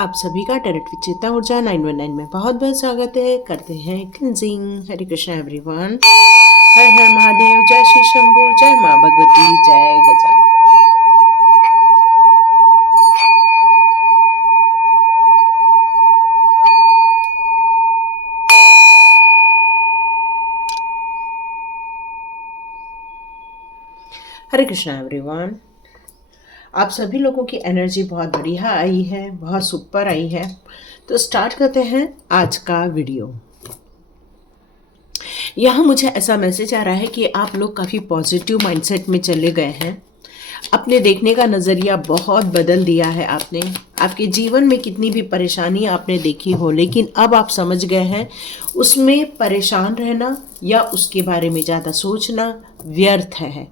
आप सभी का डायरेक्ट विचेता ऊर्जा 919 में बहुत बहुत स्वागत है। करते हैं क्लिनजिंग। हरे कृष्णा एवरीवन। हर हर महादेव। जय श्री शंभू। जय माँ भगवती। जय गजानन। हरे कृष्णा एवरीवन। आप सभी लोगों की एनर्जी बहुत बढ़िया आई है, बहुत सुपर आई है। तो स्टार्ट करते हैं आज का वीडियो। यहाँ मुझे ऐसा मैसेज आ रहा है कि आप लोग काफ़ी पॉजिटिव माइंडसेट में चले गए हैं। अपने देखने का नज़रिया बहुत बदल दिया है आपने। आपके जीवन में कितनी भी परेशानी आपने देखी हो, लेकिन अब आप समझ गए हैं उसमें परेशान रहना या उसके बारे में ज़्यादा सोचना व्यर्थ है।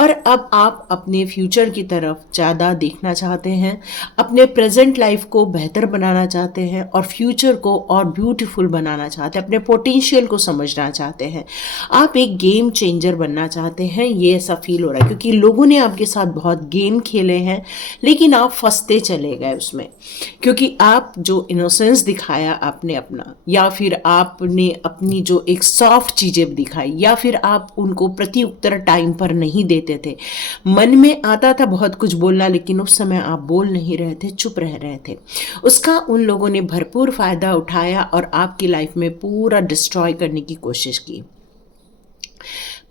और अब आप अपने फ्यूचर की तरफ ज़्यादा देखना चाहते हैं, अपने प्रेजेंट लाइफ को बेहतर बनाना चाहते हैं और फ्यूचर को और ब्यूटीफुल बनाना चाहते हैं, अपने पोटेंशियल को समझना चाहते हैं। आप एक गेम चेंजर बनना चाहते हैं, ये ऐसा फील हो रहा है क्योंकि लोगों ने आपके साथ बहुत गेम खेले हैं, लेकिन आप फंसते चले गए उसमें। क्योंकि आप जो इनोसेंस दिखाया आपने अपना, या फिर आपने अपनी जो एक सॉफ्ट चीज़ें दिखाई, या फिर आप उनको प्रति उत्तर टाइम पर नहीं देते थे। मन में आता था बहुत कुछ बोलना, लेकिन उस समय आप बोल नहीं रहे थे, चुप रह रहे थे। उसका उन लोगों ने भरपूर फायदा उठाया और आपकी लाइफ में पूरा डिस्ट्रॉय करने की कोशिश की।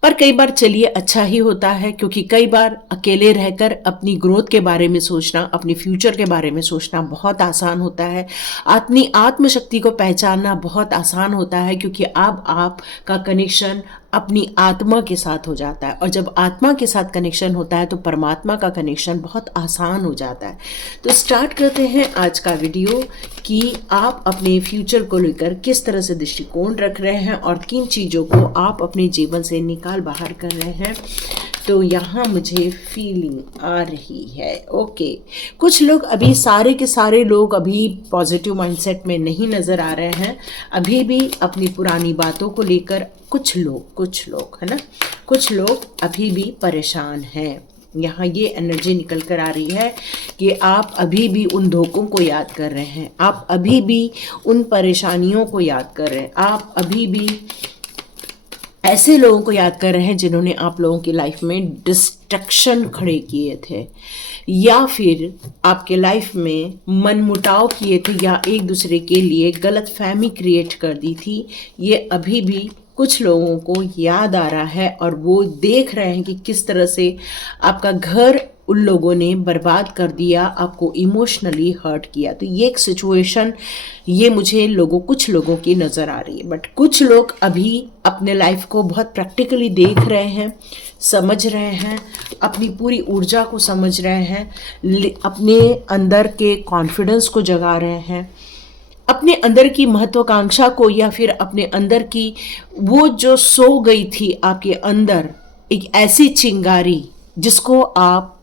पर कई बार चलिए अच्छा ही होता है, क्योंकि कई बार अकेले रहकर अपनी ग्रोथ के बारे में सोचना, अपनी फ्यूचर के बारे में सोचना बहुत आसान होता है। अपनी आत्मशक्ति को पहचानना बहुत आसान होता है, क्योंकि अब आपका कनेक्शन अपनी आत्मा के साथ हो जाता है। और जब आत्मा के साथ कनेक्शन होता है तो परमात्मा का कनेक्शन बहुत आसान हो जाता है। तो स्टार्ट करते हैं आज का वीडियो कि आप अपने फ्यूचर को लेकर किस तरह से दृष्टिकोण रख रहे हैं और किन चीज़ों को आप अपने जीवन से निकाल बाहर कर रहे हैं। तो यहाँ मुझे फीलिंग आ रही है, ओके, कुछ लोग अभी, सारे के सारे लोग अभी पॉजिटिव माइंडसेट में नहीं नज़र आ रहे हैं। अभी भी अपनी पुरानी बातों को लेकर कुछ लोग है ना, कुछ लोग अभी भी परेशान हैं। यहाँ ये एनर्जी निकल कर आ रही है कि आप अभी भी उन धोखों को याद कर रहे हैं, आप अभी भी उन परेशानियों को याद कर रहे हैं, आप अभी भी ऐसे लोगों को याद कर रहे हैं जिन्होंने आप लोगों की लाइफ में डिस्ट्रक्शन खड़े किए थे, या फिर आपके लाइफ में मनमुटाव किए थे, या एक दूसरे के लिए गलत फहमी क्रिएट कर दी थी। ये अभी भी कुछ लोगों को याद आ रहा है और वो देख रहे हैं कि किस तरह से आपका घर उन लोगों ने बर्बाद कर दिया, आपको इमोशनली हर्ट किया। तो ये एक सिचुएशन, ये मुझे कुछ लोगों की नज़र आ रही है। बट कुछ लोग अभी अपने लाइफ को बहुत प्रैक्टिकली देख रहे हैं, समझ रहे हैं, अपनी पूरी ऊर्जा को समझ रहे हैं, अपने अंदर के कॉन्फिडेंस को जगा रहे हैं, अपने अंदर की महत्वाकांक्षा को, या फिर अपने अंदर की वो जो सो गई थी आपके अंदर एक ऐसी चिंगारी जिसको आप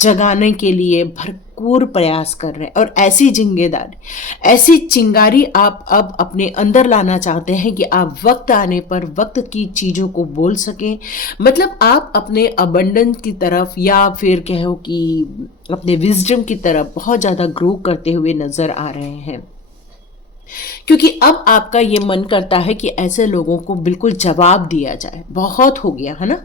जगाने के लिए भरपूर प्रयास कर रहे हैं। और ऐसी चिंगारी आप अब अपने अंदर लाना चाहते हैं कि आप वक्त आने पर वक्त की चीज़ों को बोल सकें। मतलब आप अपने अबंडेंस की तरफ, या फिर कहो कि अपने विजडम की तरफ बहुत ज़्यादा ग्रो करते हुए नज़र आ रहे हैं। क्योंकि अब आपका ये मन करता है कि ऐसे लोगों को बिल्कुल जवाब दिया जाए। बहुत हो गया है ना,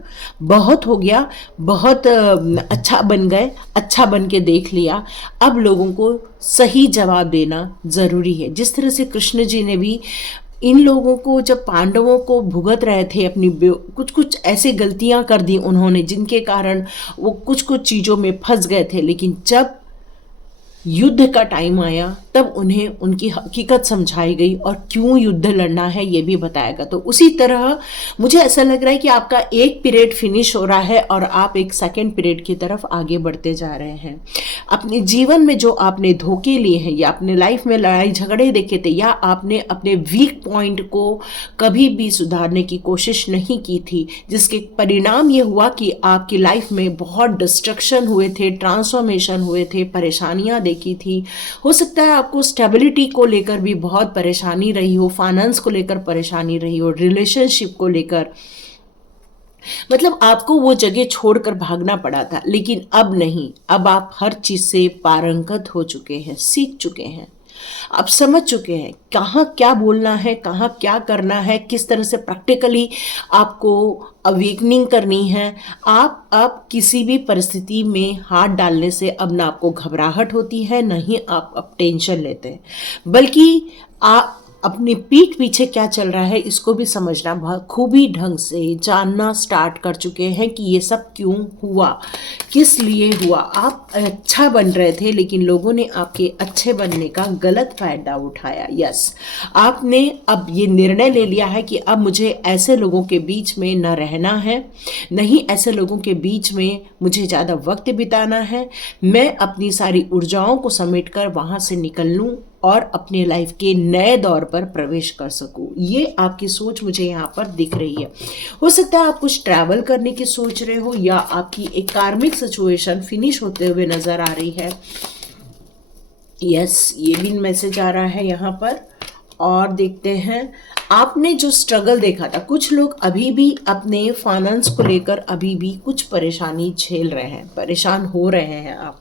बहुत हो गया, बहुत अच्छा बन गए, अच्छा बन के देख लिया। अब लोगों को सही जवाब देना ज़रूरी है। जिस तरह से कृष्ण जी ने भी इन लोगों को, जब पांडवों को भुगत रहे थे, अपनी कुछ कुछ ऐसे गलतियां कर दी उन्होंने जिनके कारण वो कुछ कुछ चीज़ों में फंस गए थे, लेकिन जब युद्ध का टाइम आया तब उन्हें उनकी हकीकत समझाई गई और क्यों युद्ध लड़ना है ये भी बताया गया। तो उसी तरह मुझे ऐसा लग रहा है कि आपका एक पीरियड फिनिश हो रहा है और आप एक सेकंड पीरियड की तरफ आगे बढ़ते जा रहे हैं। अपने जीवन में जो आपने धोखे लिए हैं, या अपने लाइफ में लड़ाई झगड़े देखे थे, या आपने अपने वीक पॉइंट को कभी भी सुधारने की कोशिश नहीं की थी, जिसके परिणाम ये हुआ कि आपकी लाइफ में बहुत डिस्ट्रक्शन हुए थे, ट्रांसफॉर्मेशन हुए थे, परेशानियां देखी थी। हो सकता है आपको स्टेबिलिटी को लेकर भी बहुत परेशानी रही हो, फाइनेंस को लेकर परेशानी रही हो, रिलेशनशिप को लेकर मतलब आपको वो जगह छोड़कर भागना पड़ा था, लेकिन अब नहीं। अब आप हर चीज से पारंगत हो चुके हैं, सीख चुके हैं, आप समझ चुके हैं कहाँ क्या बोलना है, कहाँ क्या करना है, किस तरह से प्रैक्टिकली आपको अवेकनिंग करनी है। आप अब किसी भी परिस्थिति में हाथ डालने से अब ना आपको घबराहट होती है, ना ही आप अब टेंशन लेते हैं, बल्कि आप अपनी पीठ पीछे क्या चल रहा है इसको भी समझना, बहुत खूबी ढंग से जानना स्टार्ट कर चुके हैं कि ये सब क्यों हुआ, किस लिए हुआ। आप अच्छा बन रहे थे, लेकिन लोगों ने आपके अच्छे बनने का गलत फायदा उठाया। यस, आपने अब ये निर्णय ले लिया है कि अब मुझे ऐसे लोगों के बीच में न रहना है, नहीं ऐसे लोगों के बीच में मुझे ज़्यादा वक्त बिताना है। मैं अपनी सारी ऊर्जाओं को समेटकर वहाँ से निकल लूँ और अपने लाइफ के नए दौर पर प्रवेश कर सकूं। ये आपकी सोच मुझे यहाँ पर दिख रही है। हो सकता है आप कुछ ट्रैवल करने की सोच रहे हो, या आपकी एक कार्मिक सिचुएशन फिनिश होते हुए नजर आ रही है। यस, ये भी मैसेज आ रहा है यहाँ पर। और देखते हैं, आपने जो स्ट्रगल देखा था, कुछ लोग अभी भी अपने फाइनेंस को लेकर अभी भी कुछ परेशानी झेल रहे हैं, परेशान हो रहे हैं। आप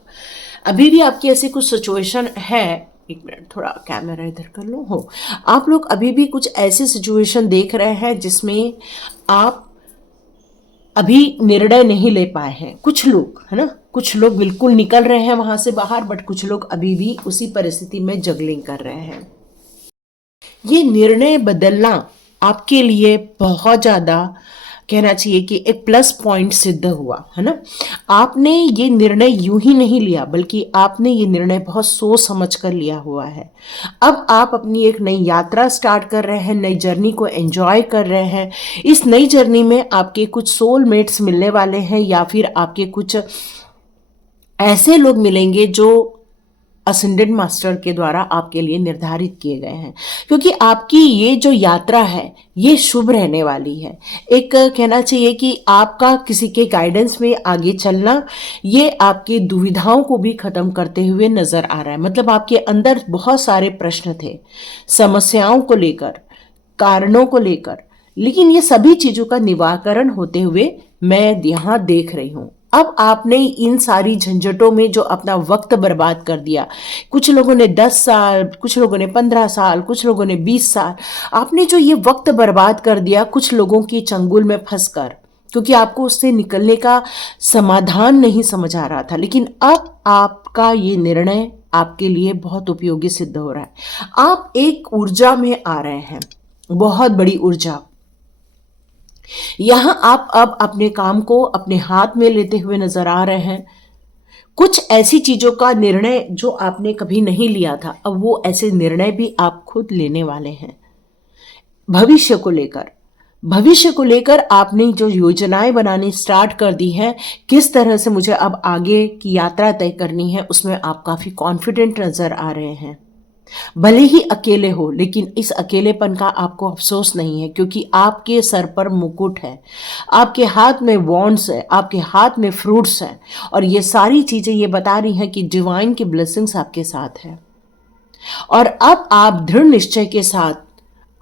अभी भी आपकी ऐसी कुछ सिचुएशन है। एक मिनट, थोड़ा कैमरा इधर कर लो। हो, आप लोग अभी भी कुछ ऐसी सिचुएशन देख रहे हैं जिसमें आप अभी निर्णय नहीं ले पाए हैं। कुछ लोग, है ना, कुछ लोग बिल्कुल निकल रहे हैं वहां से बाहर, बट कुछ लोग अभी भी उसी परिस्थिति में जगलिंग कर रहे हैं। ये निर्णय बदलना आपके लिए बहुत ज़्यादा, कहना चाहिए कि एक प्लस पॉइंट सिद्ध हुआ, है ना। आपने ये निर्णय यूं ही नहीं लिया, बल्कि आपने ये निर्णय बहुत सोच समझ कर लिया हुआ है। अब आप अपनी एक नई यात्रा स्टार्ट कर रहे हैं, नई जर्नी को एंजॉय कर रहे हैं। इस नई जर्नी में आपके कुछ सोलमेट्स मिलने वाले हैं, या फिर आपके कुछ ऐसे लोग मिलेंगे जो असेंडेंट मास्टर के द्वारा आपके लिए निर्धारित किए गए हैं, क्योंकि आपकी ये जो यात्रा है ये शुभ रहने वाली है। एक कहना चाहिए कि आपका किसी के गाइडेंस में आगे चलना, ये आपकी दुविधाओं को भी खत्म करते हुए नजर आ रहा है। मतलब आपके अंदर बहुत सारे प्रश्न थे, समस्याओं को लेकर, कारणों को लेकर, लेकिन ये सभी चीजों का निवारण होते हुए मैं यहाँ देख रही हूँ। अब आपने इन सारी झंझटों में जो अपना वक्त बर्बाद कर दिया, कुछ लोगों ने 10 साल, कुछ लोगों ने 15 साल, कुछ लोगों ने 20 साल, आपने जो ये वक्त बर्बाद कर दिया कुछ लोगों की चंगुल में फंसकर, क्योंकि आपको उससे निकलने का समाधान नहीं समझ आ रहा था। लेकिन अब आपका ये निर्णय आपके लिए बहुत उपयोगी सिद्ध हो रहा है। आप एक ऊर्जा में आ रहे हैं, बहुत बड़ी ऊर्जा। यहां आप अब अपने काम को अपने हाथ में लेते हुए नजर आ रहे हैं। कुछ ऐसी चीजों का निर्णय जो आपने कभी नहीं लिया था, अब वो ऐसे निर्णय भी आप खुद लेने वाले हैं। भविष्य को लेकर आपने जो योजनाएं बनानी स्टार्ट कर दी हैं, किस तरह से मुझे अब आगे की यात्रा तय करनी है, उसमें आप काफी कॉन्फिडेंट नजर आ रहे हैं। भले ही अकेले हो, लेकिन इस अकेलेपन का आपको अफसोस नहीं है, क्योंकि आपके सर पर मुकुट है, आपके हाथ में वॉन्ड्स है, आपके हाथ में फ्रूट्स हैं, और ये सारी चीजें ये बता रही हैं कि डिवाइन की ब्लेसिंग्स आपके साथ है। और अब आप दृढ़ निश्चय के साथ,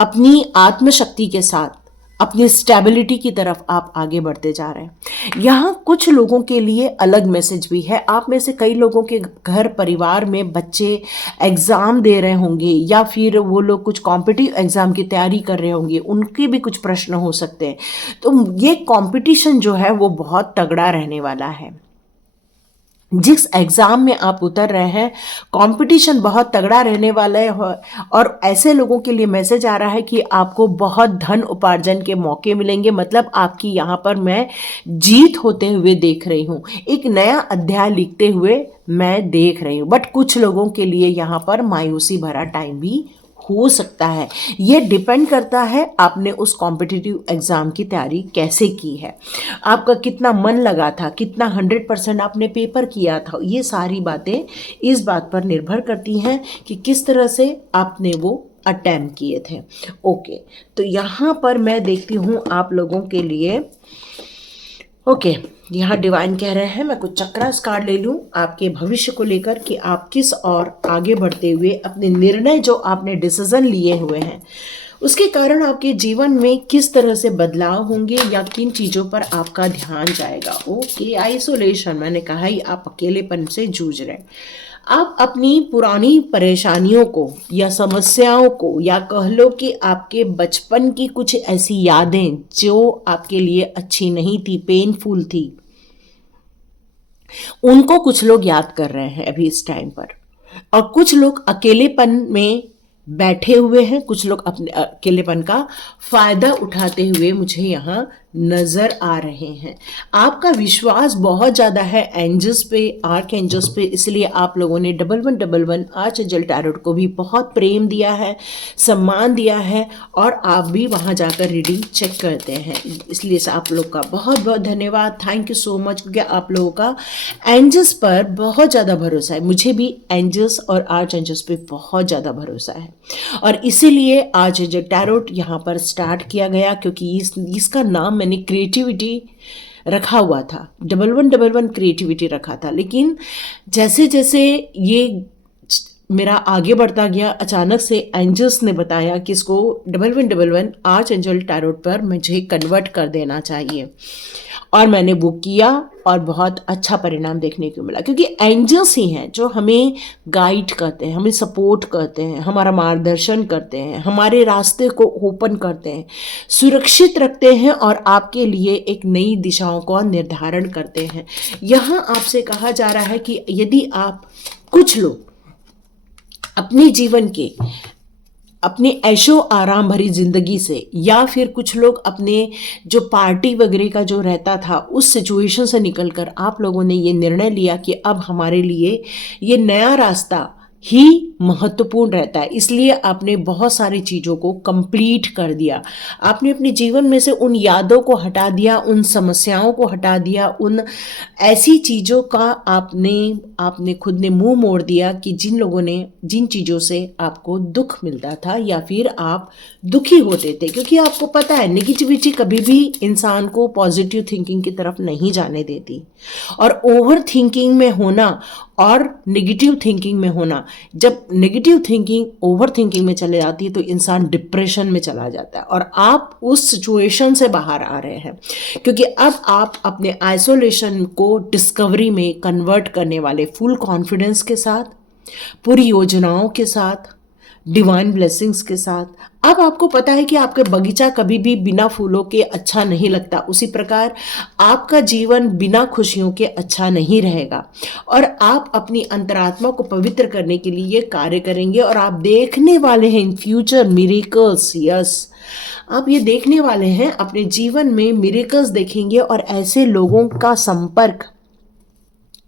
अपनी आत्मशक्ति के साथ, अपनी स्टेबिलिटी की तरफ आप आगे बढ़ते जा रहे हैं। यहाँ कुछ लोगों के लिए अलग मैसेज भी है। आप में से कई लोगों के घर परिवार में बच्चे एग्ज़ाम दे रहे होंगे, या फिर वो लोग कुछ कॉम्पिटिटिव एग्ज़ाम की तैयारी कर रहे होंगे, उनके भी कुछ प्रश्न हो सकते हैं। तो ये कंपटीशन जो है वो बहुत तगड़ा रहने वाला है। जिस एग्ज़ाम में आप उतर रहे हैं, कंपटीशन बहुत तगड़ा रहने वाला है। और ऐसे लोगों के लिए मैसेज आ रहा है कि आपको बहुत धन उपार्जन के मौके मिलेंगे। मतलब आपकी यहाँ पर मैं जीत होते हुए देख रही हूँ, एक नया अध्याय लिखते हुए मैं देख रही हूँ। बट कुछ लोगों के लिए यहाँ पर मायूसी भरा टाइम भी हो सकता है। ये डिपेंड करता है आपने उस कॉम्पिटिटिव एग्ज़ाम की तैयारी कैसे की है, आपका कितना मन लगा था, कितना 100% आपने पेपर किया था। ये सारी बातें इस बात पर निर्भर करती हैं कि किस तरह से आपने वो अटेम्प्ट किए थे। ओके, तो यहाँ पर मैं देखती हूँ आप लोगों के लिए। ओके, यहाँ डिवाइन कह रहे हैं मैं कुछ चक्रास कार्ड ले लूँ आपके भविष्य को लेकर, कि आप किस और आगे बढ़ते हुए अपने निर्णय जो आपने डिसीजन लिए हुए हैं उसके कारण आपके जीवन में किस तरह से बदलाव होंगे या किन चीज़ों पर आपका ध्यान जाएगा। ओके, आइसोलेशन, मैंने कहा ही आप अकेलेपन से जूझ रहे हैं। आप अपनी पुरानी परेशानियों को या समस्याओं को या कह लो कि आपके बचपन की कुछ ऐसी यादें जो आपके लिए अच्छी नहीं थी, पेनफुल थी, उनको कुछ लोग याद कर रहे हैं अभी इस टाइम पर, और कुछ लोग अकेलेपन में बैठे हुए हैं, कुछ लोग अपने अकेलेपन का फायदा उठाते हुए मुझे यहाँ नजर आ रहे हैं। आपका विश्वास बहुत ज़्यादा है एंजल्स पे, आर्क एंजल्स पे, इसलिए आप लोगों ने 1111 आर्च एंजल टैरोट को भी बहुत प्रेम दिया है, सम्मान दिया है, और आप भी वहाँ जाकर रीडिंग चेक करते हैं। इसलिए से आप लोग का बहुत बहुत धन्यवाद, थैंक यू सो मच, क्योंकि आप लोगों का एंजल्स पर बहुत ज़्यादा भरोसा है। मुझे भी एंजल्स और आर्च एंजल्स पे बहुत ज़्यादा भरोसा है, और इसीलिए आज जो टैरोट यहाँ पर स्टार्ट किया गया, क्योंकि इसका नाम मैंने क्रिएटिविटी रखा हुआ था, 1111 क्रिएटिविटी रखा था। लेकिन जैसे जैसे ये मेरा आगे बढ़ता गया, अचानक से एंजल्स ने बताया कि इसको 1111 आर्च एंजल टैरोट पर मुझे कन्वर्ट कर देना चाहिए, और मैंने वो किया और बहुत अच्छा परिणाम देखने को मिला, क्योंकि एंजल्स ही हैं जो हमें गाइड करते हैं, हमें सपोर्ट करते हैं, हमारा मार्गदर्शन करते हैं, हमारे रास्ते को ओपन करते हैं, सुरक्षित रखते हैं, और आपके लिए एक नई दिशाओं का निर्धारण करते हैं। यहाँ आपसे कहा जा रहा है कि यदि आप, कुछ लोग अपने जीवन के, अपने ऐशो आराम भरी ज़िंदगी से, या फिर कुछ लोग अपने जो पार्टी वगैरह का जो रहता था उस सिचुएशन से निकलकर आप लोगों ने ये निर्णय लिया कि अब हमारे लिए ये नया रास्ता ही महत्वपूर्ण रहता है, इसलिए आपने बहुत सारी चीज़ों को कंप्लीट कर दिया। आपने अपने जीवन में से उन यादों को हटा दिया, उन समस्याओं को हटा दिया, उन ऐसी चीज़ों का आपने खुद ने मुंह मोड़ दिया कि जिन चीज़ों से आपको दुख मिलता था या फिर आप दुखी होते थे, क्योंकि आपको पता है नेगेटिविटी कभी भी इंसान को पॉजिटिव थिंकिंग की तरफ नहीं जाने देती, और ओवर थिंकिंग में होना और नेगेटिव थिंकिंग में होना, जब नेगेटिव थिंकिंग ओवर थिंकिंग में चले जाती है तो इंसान डिप्रेशन में चला जाता है, और आप उस सिचुएशन से बाहर आ रहे हैं, क्योंकि अब आप अपने आइसोलेशन को डिस्कवरी में कन्वर्ट करने वाले, फुल कॉन्फिडेंस के साथ, पूरी योजनाओं के साथ, डिवाइन ब्लेसिंग्स के साथ। अब आपको पता है कि आपका बगीचा कभी भी बिना फूलों के अच्छा नहीं लगता, उसी प्रकार आपका जीवन बिना खुशियों के अच्छा नहीं रहेगा, और आप अपनी अंतरात्मा को पवित्र करने के लिए कार्य करेंगे, और आप देखने वाले हैं इन फ्यूचर मिरेकल्स। यस, आप ये देखने वाले हैं, अपने जीवन में मिरेकल्स देखेंगे, और ऐसे लोगों का संपर्क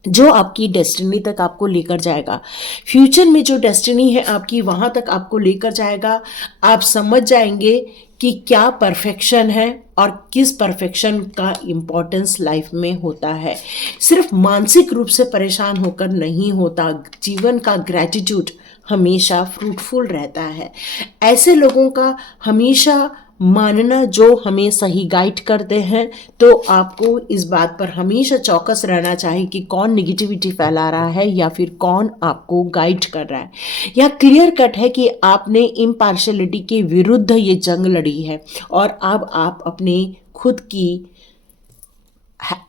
जो आपकी डेस्टिनी तक आपको लेकर जाएगा, फ्यूचर में जो डेस्टिनी है आपकी वहाँ तक आपको लेकर जाएगा। आप समझ जाएंगे कि क्या परफेक्शन है और किस परफेक्शन का इम्पोर्टेंस लाइफ में होता है। सिर्फ मानसिक रूप से परेशान होकर नहीं होता, जीवन का ग्रैटिट्यूड हमेशा फ्रूटफुल रहता है। ऐसे लोगों का हमेशा मानना जो हमें सही गाइड करते हैं, तो आपको इस बात पर हमेशा चौकस रहना चाहिए कि कौन निगेटिविटी फैला रहा है या फिर कौन आपको गाइड कर रहा है। यह क्लियर कट है कि आपने इम्पार्शियलिटी के विरुद्ध ये जंग लड़ी है, और अब आप अपने खुद की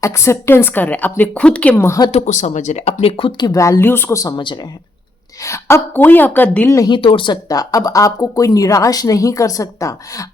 एक्सेप्टेंस कर रहे हैं, अपने खुद के महत्व को समझ रहे हैं, अपने खुद की वैल्यूज को समझ रहे हैं। अब कोई आपका दिल नहीं तोड़ सकता, अब आपको कोई निराश नहीं कर सकता,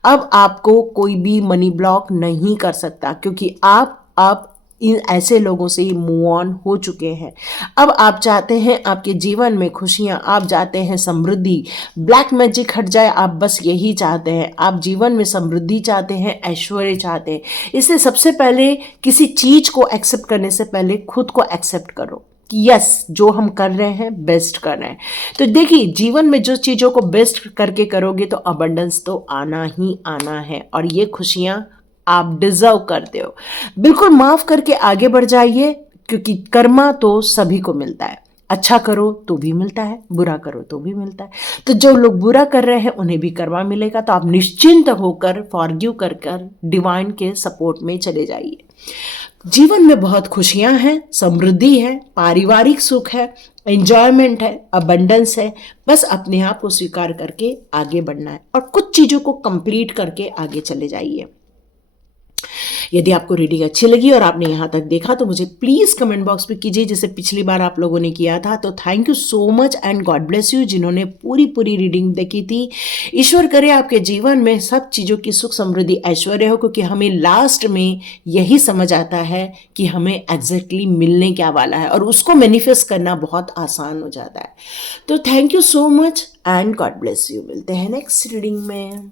अब आपको कोई भी मनी ब्लॉक नहीं कर सकता, क्योंकि आप इन ऐसे लोगों से ही मूव ऑन हो चुके हैं। अब आप चाहते हैं आपके जीवन में खुशियां, आप चाहते हैं समृद्धि, ब्लैक मैजिक हट जाए, आप बस यही चाहते हैं। आप जीवन में समृद्धि चाहते हैं, ऐश्वर्य चाहते हैं। इसलिए सबसे पहले किसी चीज को एक्सेप्ट करने से पहले खुद को एक्सेप्ट करो कि यस, जो हम कर रहे हैं बेस्ट कर रहे हैं। तो देखिए, जीवन में जो चीज़ों को बेस्ट करके करोगे तो अबंडेंस तो आना ही आना है, और ये खुशियां आप डिजर्व करते हो। बिल्कुल माफ करके आगे बढ़ जाइए, क्योंकि कर्मा तो सभी को मिलता है। अच्छा करो तो भी मिलता है, बुरा करो तो भी मिलता है। तो जो लोग बुरा कर रहे हैं उन्हें भी कर्मा मिलेगा, तो आप निश्चिंत होकर फॉरगिव कर डिवाइन के सपोर्ट में चले जाइए। जीवन में बहुत खुशियां हैं, समृद्धि है, पारिवारिक सुख है, एंजॉयमेंट है, अबंडेंस है। बस अपने आप को स्वीकार करके आगे बढ़ना है और कुछ चीज़ों को कंप्लीट करके आगे चले जाइए। यदि आपको रीडिंग अच्छी लगी और आपने यहाँ तक देखा तो मुझे प्लीज़ कमेंट बॉक्स में कीजिए, जैसे पिछली बार आप लोगों ने किया था। तो thank you so much and God bless you जिन्होंने पूरी रीडिंग देखी थी। ईश्वर करे आपके जीवन में सब चीज़ों की सुख समृद्धि ऐश्वर्य हो, क्योंकि हमें लास्ट में यही समझ आता है कि हमें एग्जैक्टली मिलने क्या वाला है और उसको मैनिफेस्ट करना बहुत आसान हो जाता है। तो thank you so much and God bless you. मिलते हैं नेक्स्ट रीडिंग में।